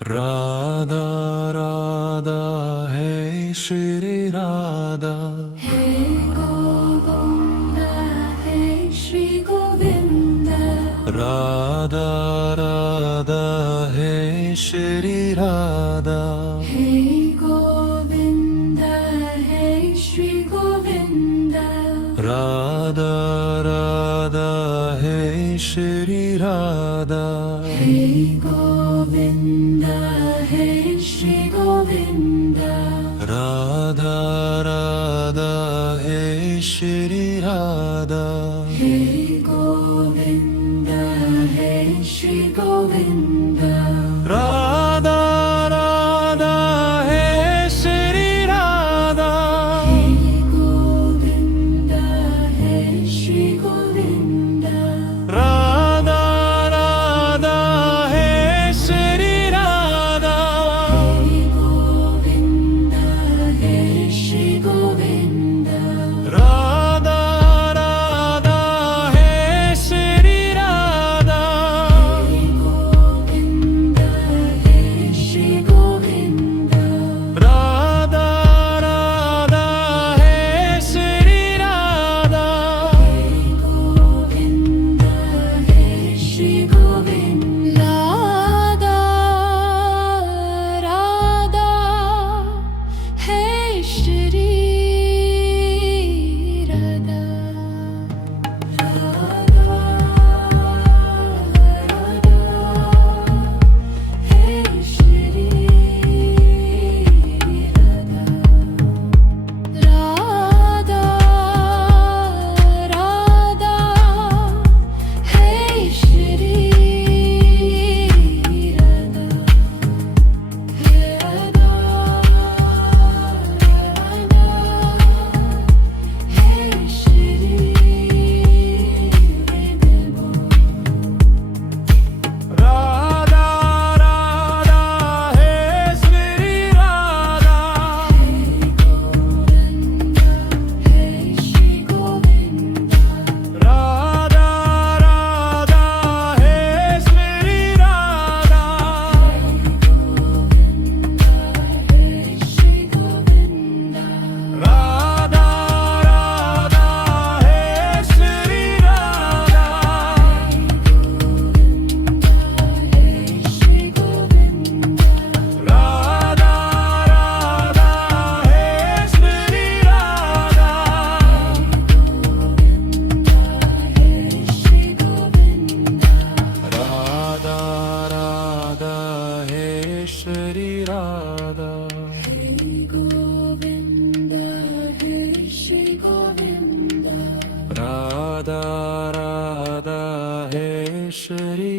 राधा राधा है श्री राधा हे गोविंद हे श्री गोविंद राधा राधा है श्री राधा हे गोविंद हे श्री गोविंद राधा राधा है श्री राधा हे गोविंद हे श्री गोविंद राधा राधा है श्री राधा हे गोविंद हे श्री गोविंद राधा राधा है श्री राधा हे गोविंद हे श्री गोविंद राधा राधा है श्री राधा हे गोविंद हे श्री गोविंद राधा राधा है श्री राधा हे गोविंद हे श्री गोविंद राधा राधा है श्री राधा गोविंद हे श्री गोविंद राधा राधा हे श्री राधा राधा हे श्री राधा राधा हे श्री राधा हे राधा हे श्री राधा राधा है श्री राधा हे श्री गोविंद राधा राधा है श्री राधा हे श्री गोविंद राधा राधा है श्री राधा हे श्री गोविंद राधा राधा है श्री राधा हे श्री गोविंद राधा राधा है श्री राधा हे गोविंद हे श्री गोविंद राधा राधा है श्री